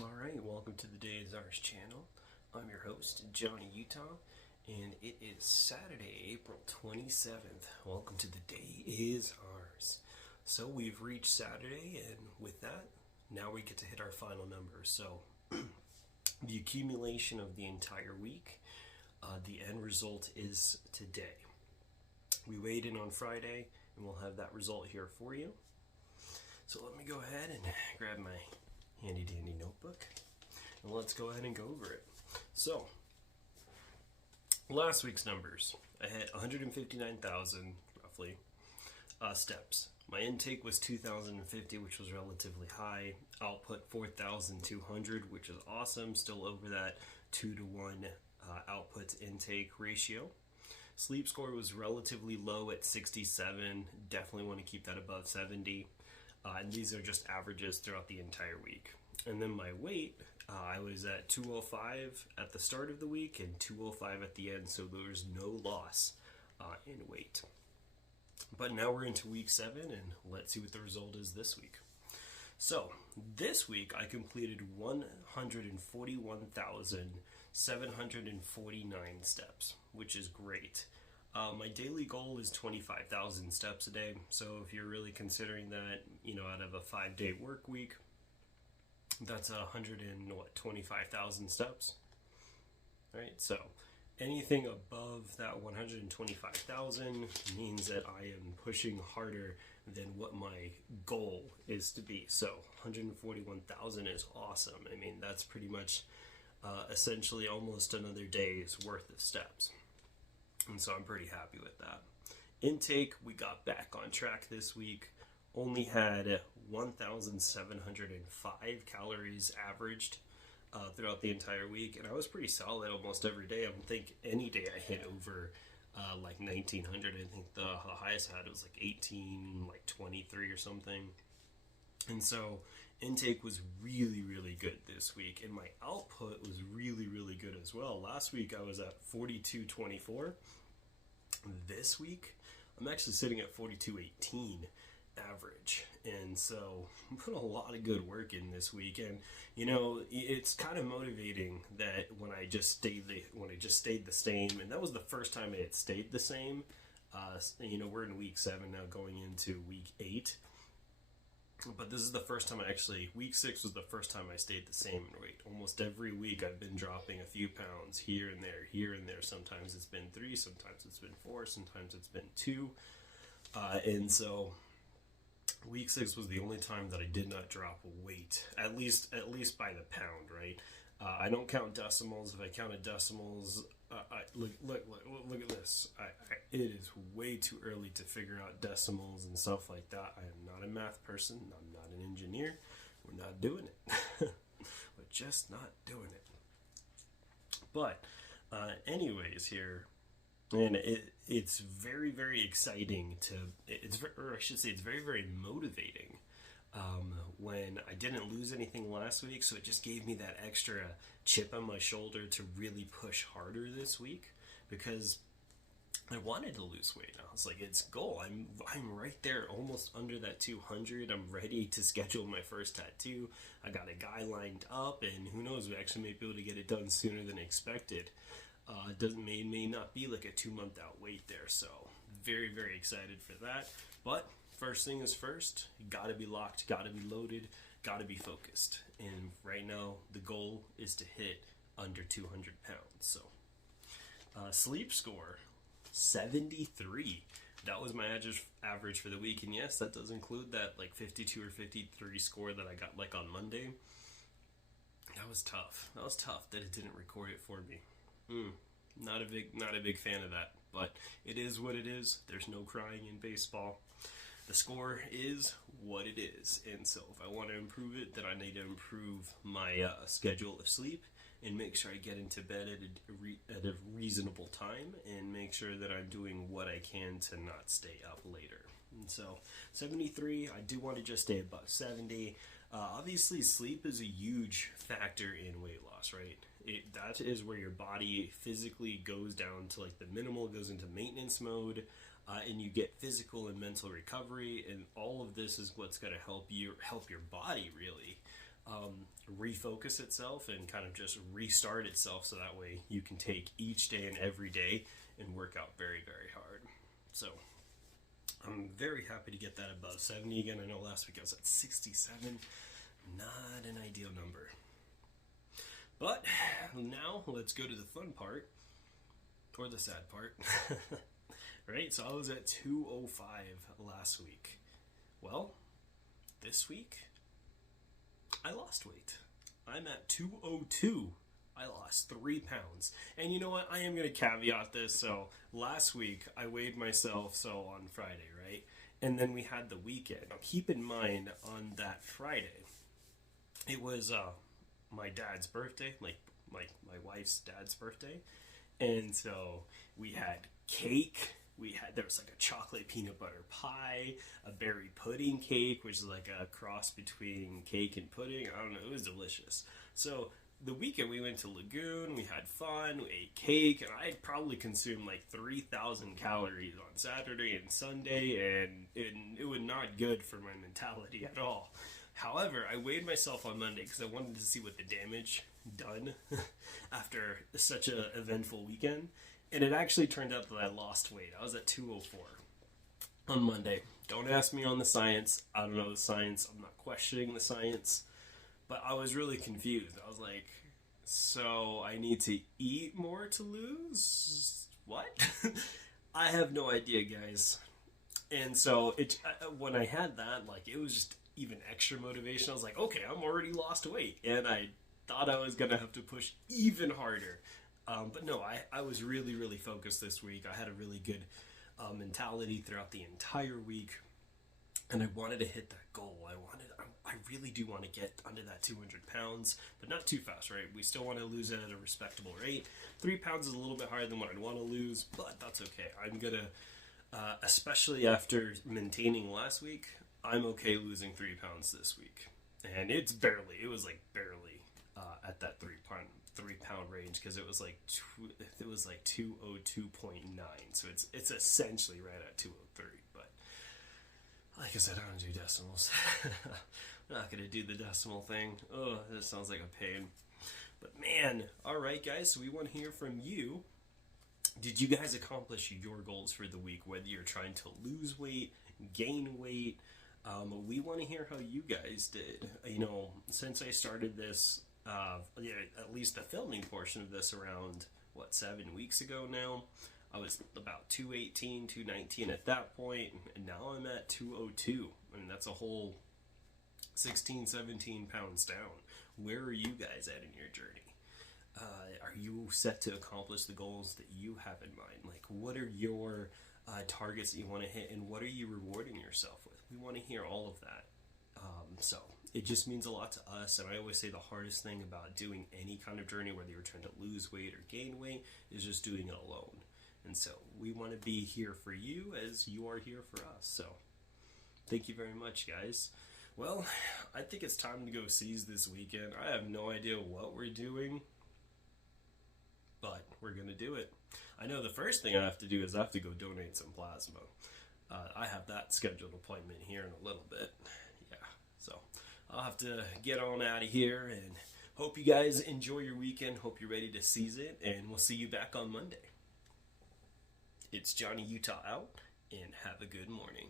Alright, welcome to the TheDayIsOurz channel. I'm your host, Johnny Utah, and it is Saturday, April 27th. Welcome to The Day Is Ours. So we've reached Saturday, and with that, now we get to hit our final numbers. So the accumulation of the entire week, the end result is today. We weighed in on Friday, and we'll have that result here for you. So let me go ahead and grab my handy dandy notebook and let's go ahead and go over it. So last week's numbers, I had 159,000 roughly steps. My intake was 2,050, which was relatively high. Output 4,200, which is awesome, still over that 2-to-1 output to intake ratio. Sleep score was relatively low at 67. Definitely want to keep that above 70. And these are just averages throughout the entire week. And then my weight, I was at 205 at the start of the week and 205 at the end, so there was no loss in weight. But now we're into week 7, and let's see what the result is this week. So this week I completed 141,749 steps, which is great. My daily goal is 25,000 steps a day. So if you're really considering that, out of a 5-day work week, that's 125,000 steps, right? So anything above that 125,000 means that I am pushing harder than what my goal is to be. So 141,000 is awesome. I mean, that's pretty much essentially almost another day's worth of steps. And so I'm pretty happy with that. Intake, we got back on track this week. Only had 1,705 calories averaged throughout the entire week. And I was pretty solid almost every day. I think any day I hit over like 1,900. I think the highest I had was like 1,823 or something. And so intake was really, really good this week. And my output was really, really good as well. Last week I was at 42.24. This week I'm actually sitting at 42.18 average. And so I'm putting a lot of good work in this week. And it's kind of motivating that when I just stayed the same, and that was the first time it had stayed the same. We're in week 7 now, going into week 8. But this is the first time week 6 was the first time I stayed the same in weight. Almost every week I've been dropping a few pounds here and there, here and there. Sometimes it's been 3, sometimes it's been 4, sometimes it's been 2. And so week 6 was the only time that I did not drop weight, at least by the pound, right? I don't count decimals. If I counted decimals, look at this. It is way too early to figure out decimals and stuff like that. I am not a math person. I'm not an engineer. We're not doing it. We're just not doing it. But anyways, here, and it's very, very exciting it's very, very motivating. When I didn't lose anything last week, so it just gave me that extra chip on my shoulder to really push harder this week, because I wanted to lose weight. I was like, it's goal. I'm right there, almost under that 200. I'm ready to schedule my first tattoo. I got a guy lined up, and who knows, we actually may be able to get it done sooner than expected. It may not be like a 2-month out wait there, so very, very excited for that. But first thing is first, gotta be locked, gotta be loaded, gotta be focused. And right now, the goal is to hit under 200 pounds. So, sleep score, 73. That was my average for the week. And yes, that does include that like 52 or 53 score that I got like on Monday. That was tough. That was tough that it didn't record it for me. Not a big fan of that. But it is what it is. There's no crying in baseball. The score is what it is, and so if I want to improve it, then I need to improve my schedule of sleep and make sure I get into bed at a reasonable time, and make sure that I'm doing what I can to not stay up later. And so 73, I do want to just stay above 70. Obviously, sleep is a huge factor in weight loss, right? That is where your body physically goes down to like the minimal, goes into maintenance mode. And you get physical and mental recovery, and all of this is what's going to help your body really refocus itself and kind of just restart itself, so that way you can take each day and every day and work out very, very hard. So I'm very happy to get that above 70 again. I know last week I was at 67. Not an ideal number. But now let's go to the fun part, or the sad part. Right? So I was at 205 last week. Well, this week I lost weight. I'm at 202. I lost 3 pounds. And you know what? I am going to caveat this. So last week I weighed myself on Friday, right? And then we had the weekend. Now keep in mind, on that Friday, it was my dad's birthday, like my wife's dad's birthday. And so we had cake. There was like a chocolate peanut butter pie, a berry pudding cake, which is like a cross between cake and pudding. I don't know, it was delicious. So the weekend we went to Lagoon, we had fun, we ate cake, and I had probably consumed like 3,000 calories on Saturday and Sunday, and it was not good for my mentality at all. However, I weighed myself on Monday because I wanted to see what the damage done after such an eventful weekend. And it actually turned out that I lost weight. I was at 204 on Monday. Don't ask me on the science. I don't know the science. I'm not questioning the science. But I was really confused. I was like, so I need to eat more to lose? What? I have no idea, guys. And so when I had that, like, it was just even extra motivation. I was like, okay, I'm already lost weight. And I thought I was going to have to push even harder. But no, I was really, really focused this week. I had a really good mentality throughout the entire week, and I wanted to hit that goal. I really do want to get under that 200 pounds, but not too fast, right? We still want to lose it at a respectable rate. 3 pounds is a little bit higher than what I'd want to lose, but that's okay. I'm gonna, especially after maintaining last week, I'm okay losing 3 pounds this week, and it was like barely at that 3 pound range, because it was like 202.9, so it's essentially right at 203. But like I said, I don't do decimals. I'm not gonna do the decimal thing. Oh, that sounds like a pain. But man, all right, guys. So we want to hear from you. Did you guys accomplish your goals for the week? Whether you're trying to lose weight, gain weight, we want to hear how you guys did. You know, since I started this. At least the filming portion of this around, 7 weeks ago now. I was about 218, 219 at that point, and now I'm at 202. I mean, that's a whole 16, 17 pounds down. Where are you guys at in your journey? Are you set to accomplish the goals that you have in mind? Like, what are your targets that you want to hit, and what are you rewarding yourself with? We want to hear all of that. So it just means a lot to us, and I always say the hardest thing about doing any kind of journey, whether you're trying to lose weight or gain weight, is just doing it alone. And so we want to be here for you as you are here for us. So thank you very much, guys. Well, I think it's time to go seize this weekend. I have no idea what we're doing, but we're going to do it. I know the first thing I have to do is I have to go donate some plasma. I have that scheduled appointment here in a little bit. So I'll have to get on out of here, and hope you guys enjoy your weekend. Hope you're ready to seize it, and we'll see you back on Monday. It's Johnny Utah out, and have a good morning.